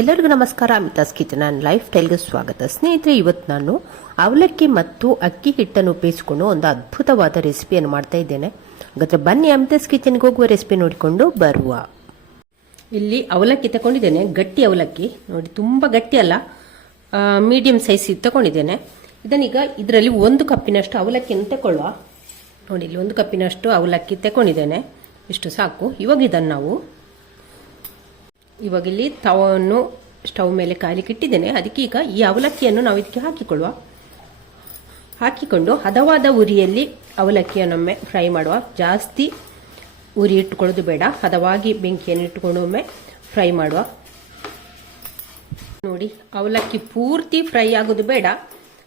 ಎಲ್ಲರಿಗೂ ನಮಸ್ಕಾರ. ಅಮಿತಾಸ್ ಕಿಚನ್ ನಾನು ಲೈಫ್ ಸ್ಟೈಲ್ಗೆ ಸ್ವಾಗತ. ಸ್ನೇಹಿತರೆ, ಇವತ್ತು ನಾನು ಅವಲಕ್ಕಿ ಮತ್ತು ಅಕ್ಕಿ ಹಿಟ್ಟನ್ನು ಉಪಯೋಗಿಸಿಕೊಂಡು ಒಂದು ಅದ್ಭುತವಾದ ರೆಸಿಪಿಯನ್ನು ಮಾಡ್ತಾ ಇದ್ದೇನೆ. ಹಾಗಾದ್ರೆ ಬನ್ನಿ ಅಮಿತಾಸ್ ಕಿಚನ್ಗೆ ಹೋಗುವ ರೆಸಿಪಿ ನೋಡಿಕೊಂಡು ಬರುವ. ಇಲ್ಲಿ ಅವಲಕ್ಕಿ ತಗೊಂಡಿದ್ದೇನೆ, ಗಟ್ಟಿ ಅವಲಕ್ಕಿ. ನೋಡಿ, ತುಂಬ ಗಟ್ಟಿ ಅಲ್ಲ ಮೀಡಿಯಂ ಸೈಜ್ ತಗೊಂಡಿದ್ದೇನೆ. ಇದನ್ನೀಗ ಇದರಲ್ಲಿ ಒಂದು ಕಪ್ಪಿನಷ್ಟು ಅವಲಕ್ಕಿಯನ್ನು ತಗೊಳ್ಳುವ. ನೋಡಿ, ಇಲ್ಲಿ ಒಂದು ಕಪ್ಪಿನಷ್ಟು ಅವಲಕ್ಕಿ ತಗೊಂಡಿದ್ದೇನೆ. ಇಷ್ಟು ಸಾಕು. ಇವಾಗ ಇದನ್ನು ನಾವು ಇವಾಗ ಇಲ್ಲಿ ತವನ್ನು ಸ್ಟವ್ ಮೇಲೆ ಕಾಲಿಕ್ಕೆ ಇಟ್ಟಿದ್ದೇನೆ. ಅದಕ್ಕೆ ಈಗ ಈ ಅವಲಕ್ಕಿಯನ್ನು ನಾವು ಇದಕ್ಕೆ ಹಾಕಿಕೊಳ್ಳುವ. ಹಾಕಿಕೊಂಡು ಹದವಾದ ಉರಿಯಲ್ಲಿ ಅವಲಕ್ಕಿಯನ್ನೊಮ್ಮೆ ಫ್ರೈ ಮಾಡುವ. ಜಾಸ್ತಿ ಉರಿ ಇಟ್ಟುಕೊಳ್ಳೋದು ಬೇಡ. ಹದವಾಗಿ ಬೆಂಕಿಯನ್ನು ಇಟ್ಟುಕೊಂಡು ಒಮ್ಮೆ ಫ್ರೈ ಮಾಡುವ. ನೋಡಿ, ಅವಲಕ್ಕಿ ಪೂರ್ತಿ ಫ್ರೈ ಆಗೋದು ಬೇಡ.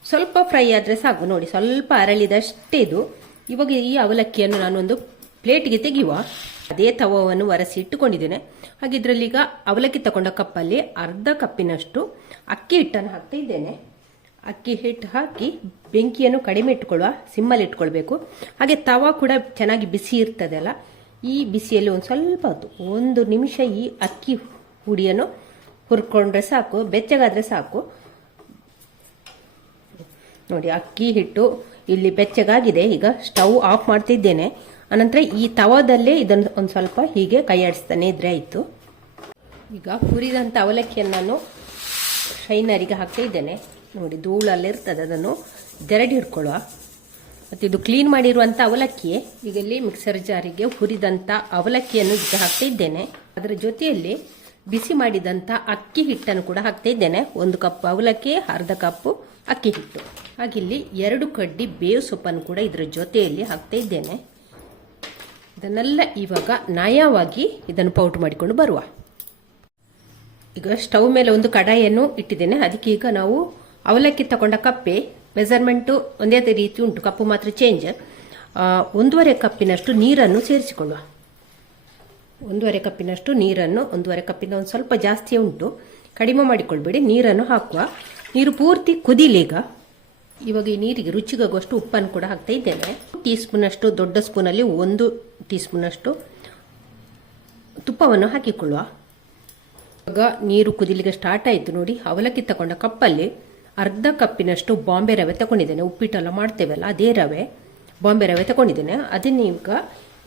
ಸ್ವಲ್ಪ ಫ್ರೈ ಆದರೆ ಸಾಕು. ನೋಡಿ, ಸ್ವಲ್ಪ ಅರಳಿದಷ್ಟೇ ಇದು. ಇವಾಗ ಈ ಅವಲಕ್ಕಿಯನ್ನು ನಾನೊಂದು ಪ್ಲೇಟ್ಗೆ ತೆಗೆಯುವ. ಅದೇ ತವವನ್ನು ಒರೆಸಿ ಇಟ್ಟುಕೊಂಡಿದ್ದೇನೆ. ಹಾಗೆ ಇದರಲ್ಲಿ ಈಗ ಅವಲಕ್ಕಿ ತಗೊಂಡ ಕಪ್ಪಲ್ಲಿ ಅರ್ಧ ಕಪ್ಪಿನಷ್ಟು ಅಕ್ಕಿ ಹಿಟ್ಟನ್ನು ಹಾಕ್ತಾ ಇದ್ದೇನೆ. ಅಕ್ಕಿ ಹಿಟ್ಟು ಹಾಕಿ ಬೆಂಕಿಯನ್ನು ಕಡಿಮೆ ಇಟ್ಕೊಳ್ಳುವ ಸಿಮ್ಮಲ್ಲಿ ಇಟ್ಕೊಳ್ಬೇಕು. ಹಾಗೆ ತವ ಕೂಡ ಚೆನ್ನಾಗಿ ಬಿಸಿ ಇರ್ತದಲ್ಲ ಈ ಬಿಸಿಯಲ್ಲಿ ಒಂದು ಸ್ವಲ್ಪ ಹೊತ್ತು, ಒಂದು ನಿಮಿಷ ಈ ಅಕ್ಕಿ ಹುಡಿಯನ್ನು ಹುರ್ಕೊಂಡ್ರೆ ಸಾಕು, ಬೆಚ್ಚಗಾದ್ರೆ ಸಾಕು. ನೋಡಿ, ಅಕ್ಕಿ ಹಿಟ್ಟು ಇಲ್ಲಿ ಬೆಚ್ಚಗಾಗಿದೆ. ಈಗ ಸ್ಟವ್ ಆಫ್ ಮಾಡ್ತಿದ್ದೇನೆ. ಅನಂತರ ಈ ತವದಲ್ಲೇ ಇದನ್ನು ಒಂದು ಸ್ವಲ್ಪ ಹೀಗೆ ಕೈಯಾಡಿಸ್ತಾನೆ ಇದ್ರೆ ಆಯಿತು. ಈಗ ಹುರಿದಂಥ ಅವಲಕ್ಕಿಯನ್ನು ನಾನು ಶೈನರಿಗೆ ಹಾಕ್ತಾ ಇದ್ದೇನೆ. ನೋಡಿ ಧೂಳಲ್ಲಿ ಇರ್ತದೆ ಅದನ್ನು ಜರಡಿ ಹಿಡ್ಕೊಳ್ಳುವ. ಮತ್ತು ಇದು ಕ್ಲೀನ್ ಮಾಡಿರುವಂಥ ಅವಲಕ್ಕಿ ಈಗ ಇಲ್ಲಿ ಮಿಕ್ಸರ್ ಜಾರಿಗೆ ಹುರಿದಂಥ ಅವಲಕ್ಕಿಯನ್ನು ಇದಕ್ಕೆ ಹಾಕ್ತಾ ಇದ್ದೇನೆ. ಅದರ ಜೊತೆಯಲ್ಲಿ ಬಿಸಿ ಮಾಡಿದಂಥ ಅಕ್ಕಿ ಹಿಟ್ಟನ್ನು ಕೂಡ ಹಾಕ್ತಾ ಇದ್ದೇನೆ. ಒಂದು ಕಪ್ ಅವಲಕ್ಕಿ, ಅರ್ಧ ಕಪ್ಪು ಅಕ್ಕಿ ಹಿಟ್ಟು. ಹಾಗಿಲ್ಲಿ ಎರಡು ಕಡ್ಡಿ ಬೇವು ಸೊಪ್ಪನ್ನು ಕೂಡ ಇದರ ಜೊತೆಯಲ್ಲಿ ಹಾಕ್ತಾ ಇದ್ದೇನೆ. ಇದನ್ನೆಲ್ಲ ಇವಾಗ ನಯವಾಗಿ ಇದನ್ನು ಪೌಡ್ರ್ ಮಾಡಿಕೊಂಡು ಬರುವ. ಈಗ ಸ್ಟವ್ ಮೇಲೆ ಒಂದು ಕಡಾಯಿಯನ್ನು ಇಟ್ಟಿದ್ದೇನೆ. ಅದಕ್ಕೆ ಈಗ ನಾವು ಅವಲಕ್ಕಿ ತಗೊಂಡ ಕಪ್ಪೆ, ಮೆಸರ್ಮೆಂಟು ಒಂದೇ ರೀತಿ ಉಂಟು. ಕಪ್ಪು ಮಾತ್ರ ಚೇಂಜ್ ಒಂದೂವರೆ ಕಪ್ಪಿನಷ್ಟು ನೀರನ್ನು ಸೇರಿಸಿಕೊಳ್ಳುವ. ಒಂದೂವರೆ ಕಪ್ಪಿನಷ್ಟು ನೀರನ್ನು, ಒಂದೂವರೆ ಕಪ್ಪಿನ ಒಂದು ಸ್ವಲ್ಪ ಜಾಸ್ತಿ ಉಂಟು. ಕಡಿಮೆ ಮಾಡಿಕೊಳ್ಬೇಡಿ. ನೀರನ್ನು ಹಾಕುವ. ನೀರು ಪೂರ್ತಿ ಕುದಿಲಿ ಈಗ ಇವಾಗ ಈ ನೀರಿಗೆ ರುಚಿಗಾಗುವಷ್ಟು ಉಪ್ಪನ್ನು ಕೂಡ ಹಾಕ್ತಾ ಇದ್ದೇನೆ. ಟೀ ಸ್ಪೂನಷ್ಟು ದೊಡ್ಡ ಸ್ಪೂನಲ್ಲಿ ಒಂದು ಟೀ ಸ್ಪೂನಷ್ಟು ತುಪ್ಪವನ್ನು ಹಾಕಿಕೊಳ್ಳುವ. ಇವಾಗ ನೀರು ಕುದಿಲಿಗೆ ಸ್ಟಾರ್ಟ್ ಆಯಿತು ನೋಡಿ. ಅವಲಕ್ಕಿ ತಗೊಂಡ ಕಪ್ಪಲ್ಲಿ ಅರ್ಧ ಕಪ್ಪಿನಷ್ಟು ಬಾಂಬೆ ರವೆ ತಗೊಂಡಿದ್ದೇನೆ. ಉಪ್ಪಿಟ್ಟೆಲ್ಲ ಮಾಡ್ತೇವಲ್ಲ, ಅದೇ ರವೆ, ಬಾಂಬೆ ರವೆ ತಗೊಂಡಿದ್ದೇನೆ. ಅದನ್ನ ಈಗ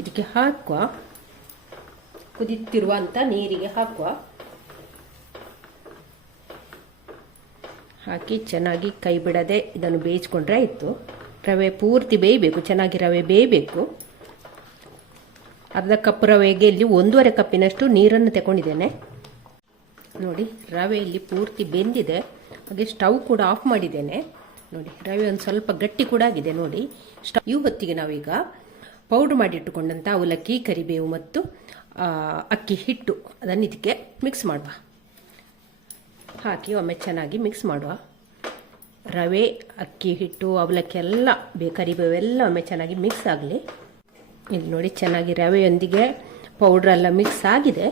ಇದಕ್ಕೆ ಹಾಕುವ ಕುದಿತಿರುವಂಥ ನೀರಿಗೆ ಹಾಕುವ. ಹಾಕಿ ಚೆನ್ನಾಗಿ ಕೈ ಬಿಡದೆ ಇದನ್ನು ಬೇಯಿಸ್ಕೊಂಡ್ರೆ ಆಯಿತು. ರವೆ ಪೂರ್ತಿ ಬೇಯಬೇಕು, ಚೆನ್ನಾಗಿ ರವೆ ಬೇಯಬೇಕು. ಅರ್ಧ ಕಪ್ ರವೆಗೆ ಇಲ್ಲಿ ಒಂದೂವರೆ ಕಪ್ಪಿನಷ್ಟು ನೀರನ್ನು ತಗೊಂಡಿದ್ದೇನೆ. ನೋಡಿ, ರವೆ ಇಲ್ಲಿ ಪೂರ್ತಿ ಬೆಂದಿದೆ. ಹಾಗೆ ಸ್ಟವ್ ಕೂಡ ಆಫ್ ಮಾಡಿದ್ದೇನೆ. ನೋಡಿ, ರವೆ ಒಂದು ಸ್ವಲ್ಪ ಗಟ್ಟಿ ಕೂಡ ಆಗಿದೆ, ನೋಡಿ. ಸ್ಟವ್ ಈ ಹೊತ್ತಿಗೆ ನಾವೀಗ ಪೌಡ್ರ್ ಮಾಡಿಟ್ಟುಕೊಂಡಂಥ ಅವಲಕ್ಕಿ, ಕರಿಬೇವು ಮತ್ತು ಅಕ್ಕಿ ಹಿಟ್ಟು ಅದನ್ನು ಇದಕ್ಕೆ ಮಿಕ್ಸ್ ಮಾಡುವ. ಹಾಕಿ ಒಮ್ಮೆ ಚೆನ್ನಾಗಿ ಮಿಕ್ಸ್ ಮಾಡುವ. ರವೆ, ಅಕ್ಕಿ, ಹಿಟ್ಟು ಅವಲಕ್ಕಿ ಎಲ್ಲ ಬೇಕರಿ ಬೇವೆಲ್ಲ ಒಮ್ಮೆ ಚೆನ್ನಾಗಿ ಮಿಕ್ಸ್ ಆಗಲಿ. ಇಲ್ಲಿ ನೋಡಿ ಚೆನ್ನಾಗಿ ರವೆಯೊಂದಿಗೆ ಪೌಡ್ರೆಲ್ಲ ಮಿಕ್ಸ್ ಆಗಿದೆ.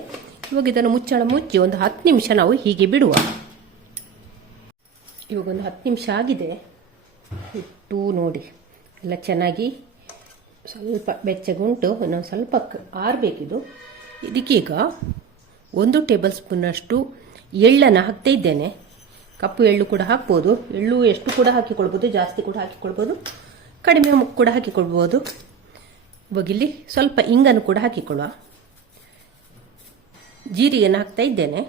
ಇವಾಗ ಇದನ್ನು ಮುಚ್ಚಳ ಮುಚ್ಚಿ ಒಂದು ಹತ್ತು ನಿಮಿಷ ನಾವು ಹೀಗೆ ಬಿಡುವ. ಇವಾಗ ಒಂದು ಹತ್ತು ನಿಮಿಷ ಆಗಿದೆ. ಹಿಟ್ಟು ನೋಡಿ. ಎಲ್ಲ ಚೆನ್ನಾಗಿ ಸ್ವಲ್ಪ ಬೆಚ್ಚಗುಂಟು, ಇನ್ನೊಂದು ಸ್ವಲ್ಪ ಆರಬೇಕಿದು. ಇದಕ್ಕೀಗ ಒಂದು ಟೇಬಲ್ ಸ್ಪೂನಷ್ಟು ಎಳ್ಳನ್ನು ಹಾಕ್ತಾ ಇದ್ದೇನೆ. ಕಪ್ಪು ಎಳ್ಳು ಕೂಡ ಹಾಕ್ಬೋದು. ಎಳ್ಳು ಎಷ್ಟು ಕೂಡ ಹಾಕಿಕೊಳ್ಬೋದು, ಜಾಸ್ತಿ ಕೂಡ ಹಾಕಿಕೊಳ್ಬೋದು, ಕಡಿಮೆ ಕೂಡ ಹಾಕಿಕೊಳ್ಬೋದು. ಇವಾಗ ಇಲ್ಲಿ ಸ್ವಲ್ಪ ಇಂಗನ್ನು ಕೂಡ ಹಾಕಿಕೊಳ್ಳುವ. ಜೀರಿಗೆಯನ್ನು ಹಾಕ್ತಾ ಇದ್ದೇನೆ.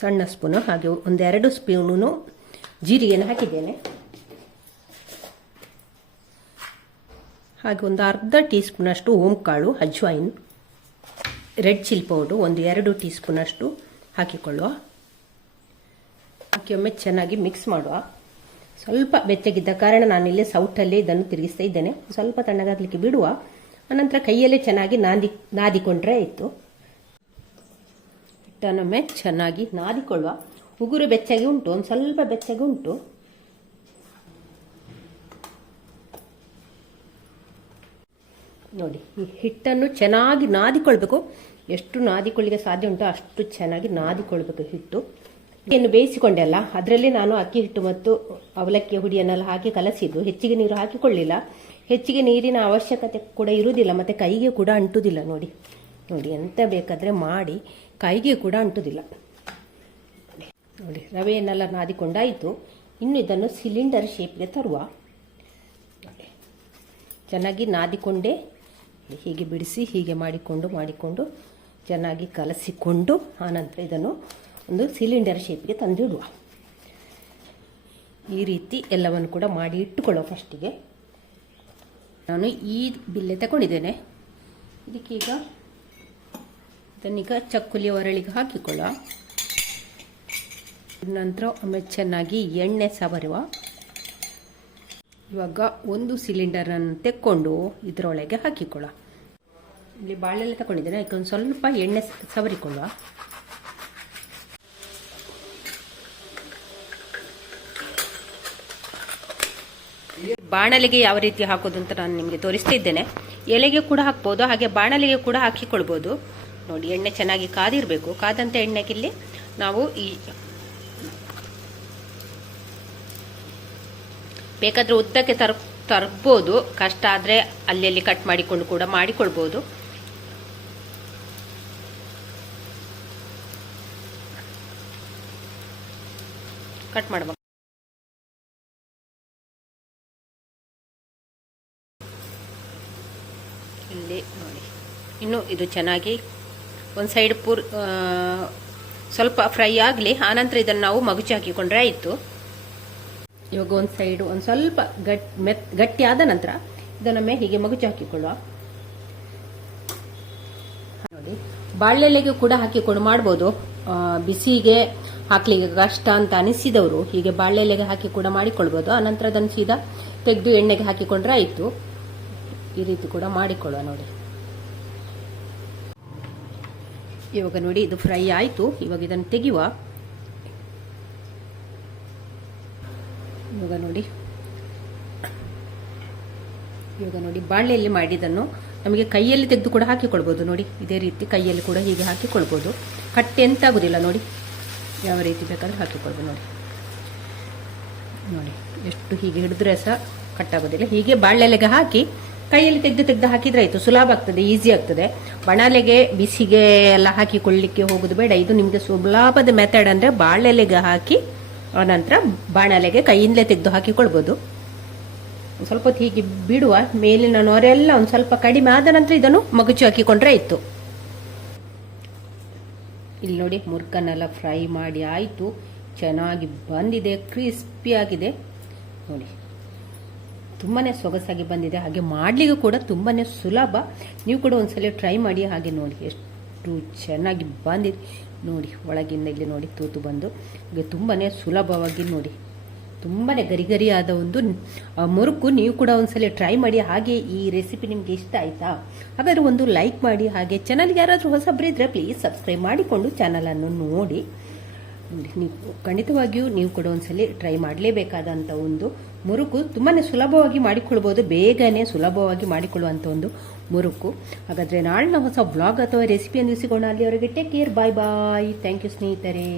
ಸಣ್ಣ ಸ್ಪೂನು, ಹಾಗೆ ಒಂದೆರಡು ಸ್ಪೂನು ಜೀರಿಗೆಯನ್ನು ಹಾಕಿದ್ದೇನೆ. ಹಾಗೆ ಒಂದು ಅರ್ಧ ಟೀ ಸ್ಪೂನಷ್ಟು ಓಂಕಾಳು, ಅಜ್ವಾಯಿನ್, ರೆಡ್ ಚಿಲ್ಲಿ ಪೌಡ್ರು, ಒಂದು ಎರಡು ಟೀ ಸ್ಪೂನಷ್ಟು ಹಾಕಿಕೊಳ್ಳುವ. ಹಾಕಿ ಒಮ್ಮೆ ಚೆನ್ನಾಗಿ ಮಿಕ್ಸ್ ಮಾಡುವ. ಸ್ವಲ್ಪ ಬೆಚ್ಚಗಿದ್ದ ಕಾರಣ ನಾನಿಲ್ಲಿ ಸೌಟಲ್ಲೇ ಇದನ್ನು ತಿರುಗಿಸ್ತಾ ಇದ್ದೇನೆ. ಸ್ವಲ್ಪ ತಣ್ಣಗಾಗಲಿಕ್ಕೆ ಬಿಡುವ. ಅನಂತರ ಕೈಯಲ್ಲೇ ಚೆನ್ನಾಗಿ ನಾದಿ, ನಾದಿಕೊಂಡ್ರೆ ಇತ್ತು ಹಿಟ್ಟನ್ನೊಮ್ಮೆ ಚೆನ್ನಾಗಿ ನಾದಿಕೊಳ್ಳುವ. ಉಗುರು ಬೆಚ್ಚಗೆ ಉಂಟು, ಒಂದು ಸ್ವಲ್ಪ ಬೆಚ್ಚಗೆ ಉಂಟು. ನೋಡಿ, ಈ ಹಿಟ್ಟನ್ನು ಚೆನ್ನಾಗಿ ನಾದಿಕೊಳ್ಬೇಕು. ಎಷ್ಟು ನಾದಿಕೊಳ್ಳಿಗೆ ಸಾಧ್ಯ ಉಂಟು ಅಷ್ಟು ಚೆನ್ನಾಗಿ ನಾದಿಕೊಳ್ಬೇಕು ಹಿಟ್ಟು. ಇನ್ನು ಬೇಯಿಸಿಕೊಂಡೆಲ್ಲ ಅದರಲ್ಲಿ ನಾನು ಅಕ್ಕಿ ಹಿಟ್ಟು ಮತ್ತು ಅವಲಕ್ಕಿ ಹುಡಿಯನ್ನೆಲ್ಲ ಹಾಕಿ ಕಲಸಿದ್ದು. ಹೆಚ್ಚಿಗೆ ನೀರು ಹಾಕಿಕೊಳ್ಳಿಲ್ಲ. ಹೆಚ್ಚಿಗೆ ನೀರಿನ ಅವಶ್ಯಕತೆ ಕೂಡ ಇರುವುದಿಲ್ಲ, ಮತ್ತು ಕೈಗೆ ಕೂಡ ಅಂಟುದಿಲ್ಲ ನೋಡಿ. ನೋಡಿ, ಎಂತ ಬೇಕಾದರೆ ಮಾಡಿ, ಕೈಗೆ ಕೂಡ ಅಂಟುವುದಿಲ್ಲ ನೋಡಿ, ರವೆಯನ್ನೆಲ್ಲ ನಾದಿಕೊಂಡಾಯಿತು. ಇನ್ನು ಇದನ್ನು ಸಿಲಿಂಡರ್ ಶೇಪ್ಗೆ ತರುವ. ಚೆನ್ನಾಗಿ ನಾದಿಕೊಂಡೇ. ಹೀಗೆ ಬಿಡಿಸಿ, ಹೀಗೆ ಮಾಡಿಕೊಂಡು ಮಾಡಿಕೊಂಡು ಚೆನ್ನಾಗಿ ಕಲಸಿಕೊಂಡು ಆನಂತರ ಇದನ್ನು ಒಂದು ಸಿಲಿಂಡರ್ ಶೇಪ್ಗೆ ತಂದಿಡುವ. ಈ ರೀತಿ ಎಲ್ಲವನ್ನು ಕೂಡ ಮಾಡಿ ಇಟ್ಟುಕೊಳ್ಳೋ ಫಸ್ಟಿಗೆ. ನಾನು ಈ ಬಿಲ್ಲೆ ತಗೊಂಡಿದ್ದೇನೆ. ಇದಕ್ಕೀಗ ಇದನ್ನೀಗ ಚಕ್ಕುಲಿ ಒರಳಿಗೆ ಹಾಕಿಕೊಳ್ಳುವ. ನಂತರ ಒಮ್ಮೆ ಚೆನ್ನಾಗಿ ಎಣ್ಣೆ ಸವರುವ ಇವಾಗ ಒಂದು ಸಿಲಿಂಡರನ್ನು ತೆಕ್ಕೊಂಡು ಇದರೊಳಗೆ ಹಾಕಿಕೊಳ್ಳ ಇಲ್ಲಿ ಬಾಳೆಲ್ಲ ತಗೊಂಡಿದ್ದೇನೆ ಅದಕ್ಕೆ ಒಂದು ಸ್ವಲ್ಪ ಎಣ್ಣೆ ಸವರಿಕೊಳ್ಳುವ. ಬಾಣಲೆಗೆ ಯಾವ ರೀತಿ ಹಾಕೋದು ಅಂತ ನಾನು ನಿಮಗೆ ತೋರಿಸ್ತಿದ್ದೇನೆ. ಎಲೆಗೆ ಕೂಡ ಹಾಕ್ಬೋದು, ಹಾಗೆ ಬಾಣಲೆಗೆ ಕೂಡ ಹಾಕಿಕೊಳ್ಬೋದು. ನೋಡಿ, ಎಣ್ಣೆ ಚೆನ್ನಾಗಿ ಕಾದಿರಬೇಕು. ಕಾದಂಥ ಎಣ್ಣೆಗಿಲ್ಲಿ ನಾವು ಈ ಬೇಕಾದರೆ ಉದ್ದಕ್ಕೆ ತರ್ ತರ್ಬೋದು. ಕಷ್ಟ ಆದರೆ ಅಲ್ಲಿ ಕಟ್ ಮಾಡಿಕೊಂಡು ಕೂಡ ಮಾಡಿಕೊಳ್ಬೋದು. ಕಟ್ ಮಾಡಬೇಕು ಇಲ್ಲಿ ನೋಡಿ. ಇನ್ನು ಇದು ಚೆನ್ನಾಗಿ ಒಂದು ಸೈಡ್ ಪೂರ್ ಸ್ವಲ್ಪ ಫ್ರೈ ಆಗಲಿ, ಆನಂತರ ಇದನ್ನು ನಾವು ಮಗುಚಿ ಹಾಕಿಕೊಂಡ್ರೆ ಆಯಿತು. ಇವಾಗ ಒಂದು ಸೈಡ್ ಒಂದು ಸ್ವಲ್ಪ ಗಟ್ ಮೆತ್ ಗಟ್ಟಿ ಆದ ನಂತರ ಇದನ್ನೊಮ್ಮೆ ಹೀಗೆ ಮಗುಚಿ ಹಾಕಿಕೊಳ್ಳುವ. ನೋಡಿ, ಬಾಳೆಲೆಗೆ ಕೂಡ ಹಾಕಿಕೊಂಡು ಮಾಡ್ಬೋದು. ಬಿಸಿಗೆ ಹಾಕ್ಲಿಕ್ಕೆ ಕಷ್ಟ ಅಂತ ಅನಿಸಿದವರು ಹೀಗೆ ಬಾಳೆಲೆಗೆ ಹಾಕಿ ಕೂಡ ಮಾಡಿಕೊಳ್ಬೋದು. ಆನಂತರ ಅದನ್ನು ಸೀದಾ ತೆಗೆದು ಎಣ್ಣೆಗೆ ಹಾಕಿಕೊಂಡ್ರೆ ಆಯಿತು. ಈ ರೀತಿ ಕೂಡ ಮಾಡಿಕೊಳ್ಳುವ ನೋಡಿ. ಇವಾಗ ನೋಡಿ, ಇದು ಫ್ರೈ ಆಯಿತು. ಇವಾಗ ಇದನ್ನು ತೆಗೆಯುವ ಇವಾಗ ನೋಡಿ ಬಾಳೆಯಲ್ಲಿ ಮಾಡಿದ್ದನ್ನು ನಮಗೆ ಕೈಯಲ್ಲಿ ತೆಗೆದು ಕೂಡ ಹಾಕಿಕೊಳ್ಬೋದು. ನೋಡಿ, ಇದೇ ರೀತಿ ಕೈಯಲ್ಲಿ ಕೂಡ ಹೀಗೆ ಹಾಕಿಕೊಳ್ಬೋದು. ಕಟ್ಟೆ ಎಂತ ಆಗೋದಿಲ್ಲ, ನೋಡಿ. ಯಾವ ರೀತಿ ಬೇಕಾದ್ರೆ ಹಾಕಿಕೊಳ್ಬೋದು, ನೋಡಿ. ನೋಡಿ, ಎಷ್ಟು ಹೀಗೆ ಹಿಡಿದ್ರೆ ಸಹ ಕಟ್ಟಾಗೋದಿಲ್ಲ. ಹೀಗೆ ಬಾಳೆಲೆಗೆ ಹಾಕಿ ಕೈಯಲ್ಲಿ ತೆಗೆದು ತೆಗೆದು ಹಾಕಿದ್ರೆ ಆಯಿತು. ಸುಲಭ ಆಗ್ತದೆ, ಈಸಿ ಆಗ್ತದೆ. ಬಣಲೆಗೆ, ಬಿಸಿಗೆ ಎಲ್ಲ ಹಾಕಿಕೊಳ್ಳಿಕ್ಕೆ ಹೋಗೋದು ಬೇಡ. ಇದು ನಿಮಗೆ ಸುಲಭದ ಮೆಥಡ್ ಅಂದರೆ ಬಾಳೆಲೆಗೆ ಹಾಕಿ ಆನಂತರ ಬಾಣಲೆಗೆ ಕೈಯಿಂದಲೇ ತೆಗೆದು ಹಾಕಿಕೊಳ್ಬೋದು. ಒಂದ್ ಸ್ವಲ್ಪ ಹೊತ್ತು ಹೀಗೆ ಬಿಡುವ ಮೇಲಿನ ನೊರೆಲ್ಲ ಒಂದು ಸ್ವಲ್ಪ ಕಡಿಮೆ ಆದ ನಂತರ ಇದನ್ನು ಮಗುಚು ಹಾಕಿಕೊಂಡ್ರೆ ಇತ್ತು ಇಲ್ಲಿ ನೋಡಿ ಮುರ್ಕನ್ನೆಲ್ಲ ಫ್ರೈ ಮಾಡಿ ಆಯಿತು. ಚೆನ್ನಾಗಿ ಬಂದಿದೆ, ಕ್ರಿಸ್ಪಿ ಆಗಿದೆ. ನೋಡಿ ತುಂಬಾ ಸೊಗಸಾಗಿ ಬಂದಿದೆ. ಹಾಗೆ ಮಾಡಲಿಕ್ಕೂ ಕೂಡ ತುಂಬಾ ಸುಲಭ. ನೀವು ಕೂಡ ಒಂದ್ಸಲ ಟ್ರೈ ಮಾಡಿ, ಹಾಗೆ ನೋಡಿ. ಎಷ್ಟು ಚೆನ್ನಾಗಿ ಬಂದಿದೆ. ನೋಡಿ, ಒಳಗಿಂದ ಇಲ್ಲಿ ನೋಡಿ, ತೂತು ಬಂದು. ಹಾಗೆ ತುಂಬಾ ಸುಲಭವಾಗಿ ನೋಡಿ. ತುಂಬಾ ಗರಿ ಗರಿಯಾದ ಒಂದು ಮುರುಕು ನೀವು ಕೂಡ ಒಂದ್ಸಲ ಟ್ರೈ ಮಾಡಿ ಹಾಗೆ ಈ ರೆಸಿಪಿ ನಿಮಗೆ ಇಷ್ಟ ಆಯ್ತಾ? ಹಾಗಾದ್ರೆ ಒಂದು ಲೈಕ್ ಮಾಡಿ ಹಾಗೆ ಚಾನಲ್ಗೆ ಯಾರಾದರೂ ಹೊಸಬ್ರಿದ್ರೆ ಪ್ಲೀಸ್ ಸಬ್ಸ್ಕ್ರೈಬ್ ಮಾಡಿಕೊಂಡು ಚಾನಲನ್ನು ನೋಡಿ, ನೀವು ಖಂಡಿತವಾಗಿಯೂ ನೀವು ಕೂಡ ಒಂದ್ಸಲಿ ಟ್ರೈ ಮಾಡಲೇಬೇಕಾದಂಥ ಒಂದು ಮುರುಕು ತುಂಬಾ ಸುಲಭವಾಗಿ ಮಾಡಿಕೊಳ್ಬೋದು ಬೇಗನೆ ಸುಲಭವಾಗಿ ಮಾಡಿಕೊಳ್ಳುವಂಥ ಒಂದು ಮುರುಕು. ಹಾಗಾದರೆ ನಾಳಿನ ಹೊಸ ಬ್ಲಾಗ್ ಅಥವಾ ರೆಸಿಪಿಯನ್ನು ಅಲ್ಲಿ ಅವರಿಗೆ take care bye bye thank you ಸ್ನೇಹಿತರೆ.